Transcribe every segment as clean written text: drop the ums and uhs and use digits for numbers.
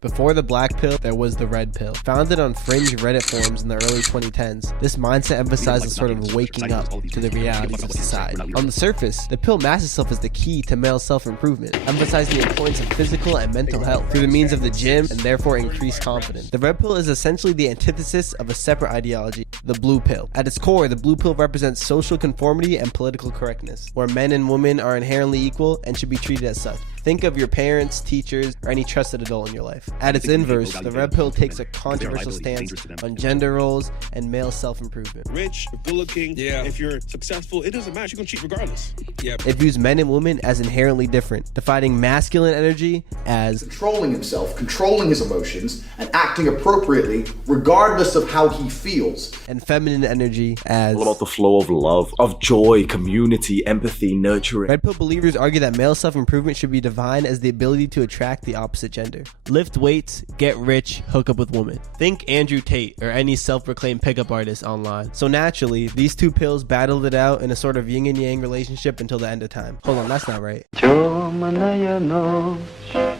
Before the black pill, there was the red pill. Founded on fringe Reddit forums in the early 2010s, this mindset emphasizes sort of waking up to the realities of society. On the surface, the pill masks itself as the key to male self-improvement, emphasizing the importance of physical and mental health through the means of the gym and therefore increased confidence. The red pill is essentially the antithesis of a separate ideology, the blue pill. At its core, the blue pill represents social conformity and political correctness, where men and women are inherently equal and should be treated as such. Think of your parents, teachers, or any trusted adult in your life. At its inverse, the red pill takes a controversial stance on gender roles and male self-improvement. Rich, good looking, if you're successful, it doesn't matter, you're gonna cheat regardless. It views men and women as inherently different, defining masculine energy as controlling himself, controlling his emotions, and acting appropriately regardless of how he feels. And feminine energy as all about the flow of love, of joy, community, empathy, nurturing. Red pill believers argue that male self-improvement should be defined as the ability to attract the opposite gender. Lift weights, get rich, hook up with women. Think Andrew Tate or any self-proclaimed pickup artist online. So naturally, these two pills battled it out in a sort of yin and yang relationship until the end of time. Hold on, that's not right.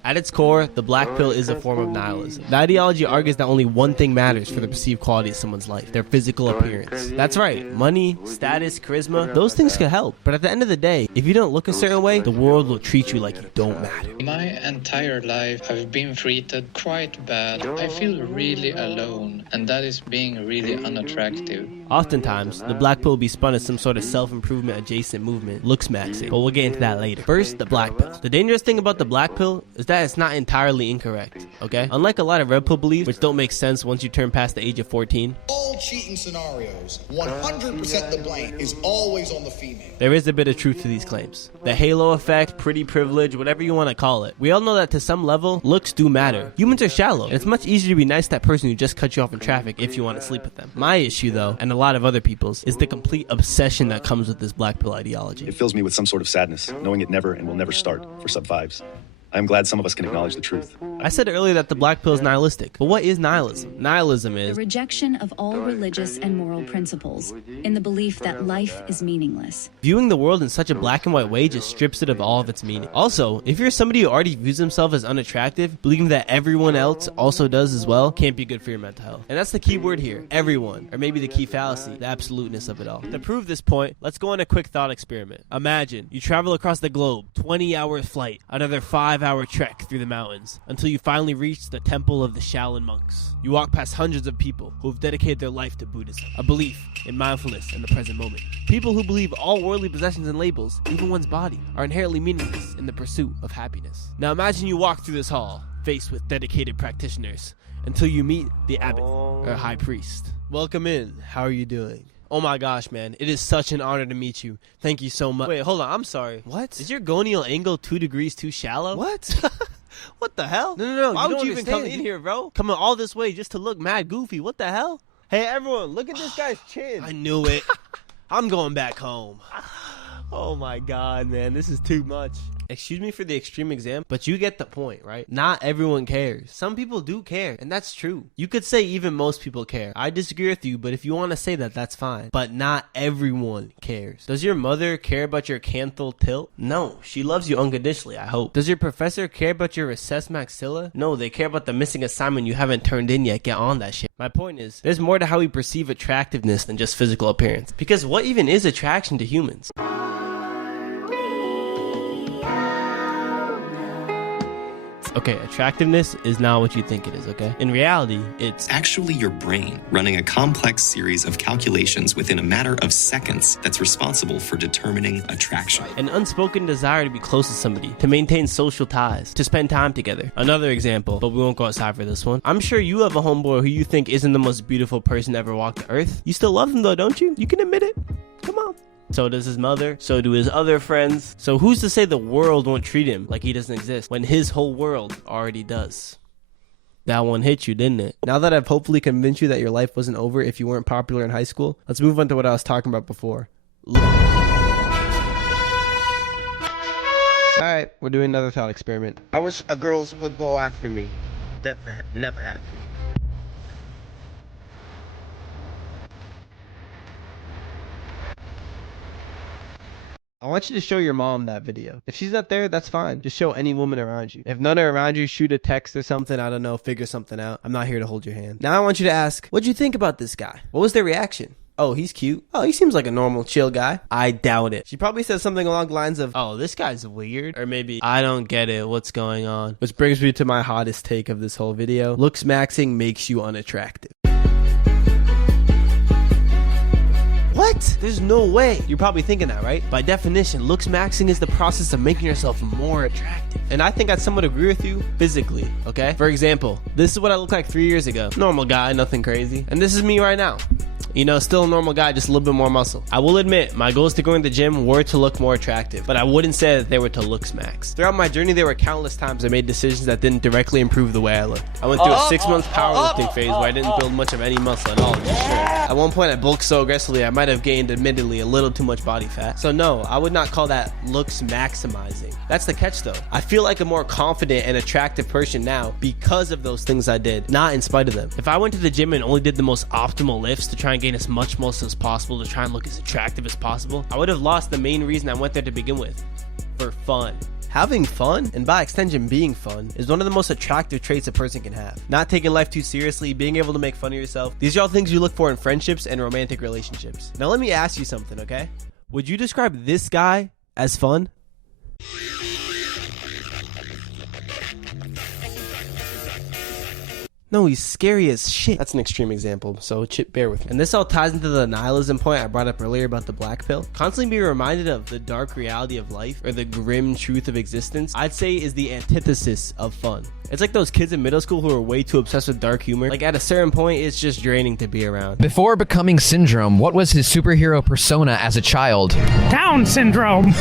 At its core, the black pill is a form of nihilism. The ideology argues that only one thing matters for the perceived quality of someone's life: their physical appearance. That's right, money, status, charisma, those things can help. But at the end of the day, if you don't look a certain way, the world will treat you like you don't matter. My entire life I've been treated quite bad. I feel really alone, and that is being really unattractive. Oftentimes, the black pill will be spun as some sort of self-improvement adjacent movement, Looksmaxxing, but we'll get into that later. First, the black pill. The dangerous thing about the black pill is that it's not entirely incorrect, okay? Unlike a lot of red pill beliefs, which don't make sense once you turn past the age of 14, All cheating scenarios, 100% the blame is always on the female. there is a bit of truth to these claims. The halo effect, pretty privilege, whatever you want to call it. We all know that to some level, looks do matter. Humans are shallow, and it's much easier to be nice to that person who just cut you off in traffic if you want to sleep with them. My issue though, and a lot of other people's, is the complete obsession that comes with this black pill ideology. It fills me with some sort of sadness, knowing it never and will never start for sub-5s. I'm glad some of us can acknowledge the truth. I said earlier that the black pill is nihilistic, but what is nihilism? Nihilism is the rejection of all religious and moral principles, in the belief that life is meaningless. viewing the world in such a black and white way just strips it of all of its meaning. Also, if you're somebody who already views himself as unattractive, believing that everyone else also does as well can't be good for your mental health. And that's the key word here, everyone, or maybe the key fallacy, the absoluteness of it all. To prove this point, let's go on a quick thought experiment. Imagine you travel across the globe, 20-hour flight, another 5-hour trek through the mountains, until you finally reach the temple of the Shaolin monks. You walk past hundreds of people who have dedicated their life to Buddhism, a belief in mindfulness in the present moment. People who believe all worldly possessions and labels, even one's body, are inherently meaningless in the pursuit of happiness. Now imagine you walk through this hall, faced with dedicated practitioners, until you meet the abbot, or high priest. Welcome in. How are you doing? Oh my gosh, man. It is such an honor to meet you. Thank you so much. Wait, hold on. I'm sorry. What? Is your gonial angle 2 degrees too shallow? What? What the hell? No. Why would you even come in here, bro? Coming all this way just to look mad goofy. What the hell? Hey, everyone, look at this guy's chin. I knew it. I'm going back home. Oh my god, man. This is too much. Excuse me for the extreme exam, but you get the point, right? Not everyone cares. Some people do care, and that's true. You could say even most people care. I disagree with you, but if you want to say that, that's fine. But not everyone cares. Does your mother care about your canthal tilt? No, she loves you unconditionally, I hope. Does your professor care about your recessed maxilla? No, they care about the missing assignment you haven't turned in yet. Get on that shit. My point is, there's more to how we perceive attractiveness than just physical appearance. Because what even is attraction to humans? Okay, attractiveness is not what you think it is, okay? In reality, it's actually your brain running a complex series of calculations within a matter of seconds that's responsible for determining attraction. An unspoken desire to be close to somebody, to maintain social ties, to spend time together. Another example, but we won't go outside for this one. I'm sure you have a homeboy who you think isn't the most beautiful person to ever walk the earth. You still love him though, don't you? You can admit it. Come on. So does his mother, so do his other friends. So who's to say the world won't treat him like he doesn't exist when his whole world already does? That one hit you, didn't it? Now that I've hopefully convinced you that your life wasn't over if you weren't popular in high school, let's move on to what I was talking about before. Alright, we're doing another thought experiment. I wish a girls would go after me. That never happened. I want you to show your mom that video. If she's not there, that's fine. Just show any woman around you. If none are around you, shoot a text or something. I don't know. Figure something out. I'm not here to hold your hand. Now I want you to ask, what'd you think about this guy? What was their reaction? Oh, he's cute. Oh, he seems like a normal, chill guy. I doubt it. She probably said something along the lines of, oh, this guy's weird. Or maybe, I don't get it. What's going on? Which brings me to my hottest take of this whole video. Looksmaxxing makes you unattractive. What? There's no way. You're probably thinking that, right? By definition, looksmaxxing is the process of making yourself more attractive. And I think I'd somewhat agree with you physically, okay? For example, this is what I looked like 3 years ago. Normal guy, nothing crazy. And this is me right now. You know, still a normal guy, just a little bit more muscle. I will admit, my goals to going to the gym were to look more attractive, but I wouldn't say that they were to looksmax. Throughout my journey, there were countless times I made decisions that didn't directly improve the way I looked. I went through a 6-month powerlifting phase where I didn't build much of any muscle at all. At one point, I bulked so aggressively, I might have gained, admittedly, a little too much body fat. So no, I would not call that looks maximizing. That's the catch though. I feel like a more confident and attractive person now because of those things I did, not in spite of them. If I went to the gym and only did the most optimal lifts to try and gain as much muscle as possible, to try and look as attractive as possible, I would have lost the main reason I went there to begin with. For fun. Having fun, and by extension being fun, is one of the most attractive traits a person can have. Not taking life too seriously, being able to make fun of yourself. These are all things you look for in friendships and romantic relationships. Now let me ask you something, okay? Would you describe this guy as fun? No, he's scary as shit. That's an extreme example, so bear with me. And this all ties into the nihilism point I brought up earlier about the black pill. Constantly being reminded of the dark reality of life, or the grim truth of existence, I'd say is the antithesis of fun. It's like those kids in middle school who are way too obsessed with dark humor. Like at a certain point, it's just draining to be around. Before becoming Syndrome, what was his superhero persona as a child? Down syndrome!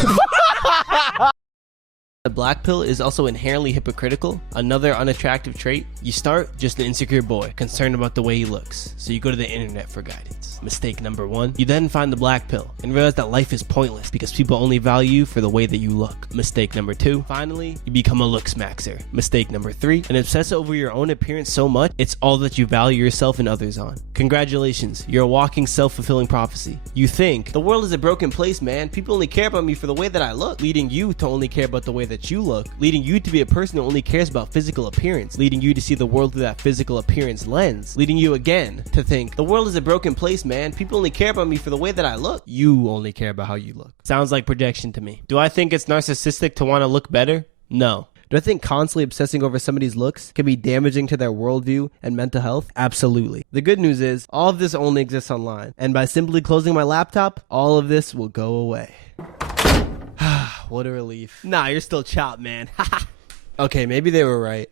The black pill is also inherently hypocritical. Another unattractive trait. You start just an insecure boy, concerned about the way he looks. So you go to the internet for guidance. Mistake number 1. You then find the black pill and realize that life is pointless because people only value you for the way that you look. Mistake number 2. Finally, you become a looksmaxer. Mistake number 3. And obsess over your own appearance so much, it's all that you value yourself and others on. Congratulations, you're a walking self-fulfilling prophecy. You think, the world is a broken place, man. People only care about me for the way that I look, leading you to only care about the way that you look, leading you to be a person who only cares about physical appearance, leading you to see the world through that physical appearance lens, leading you again to think, the world is a broken place, man. People only care about me for the way that I look. You only care about how you look. Sounds like projection to me. Do I think it's narcissistic to want to look better? No. Do I think constantly obsessing over somebody's looks can be damaging to their worldview and mental health? Absolutely. The good news is, all of this only exists online, and by simply closing my laptop, all of this will go away. What a relief. Nah, you're still chopped, man. Okay, maybe they were right.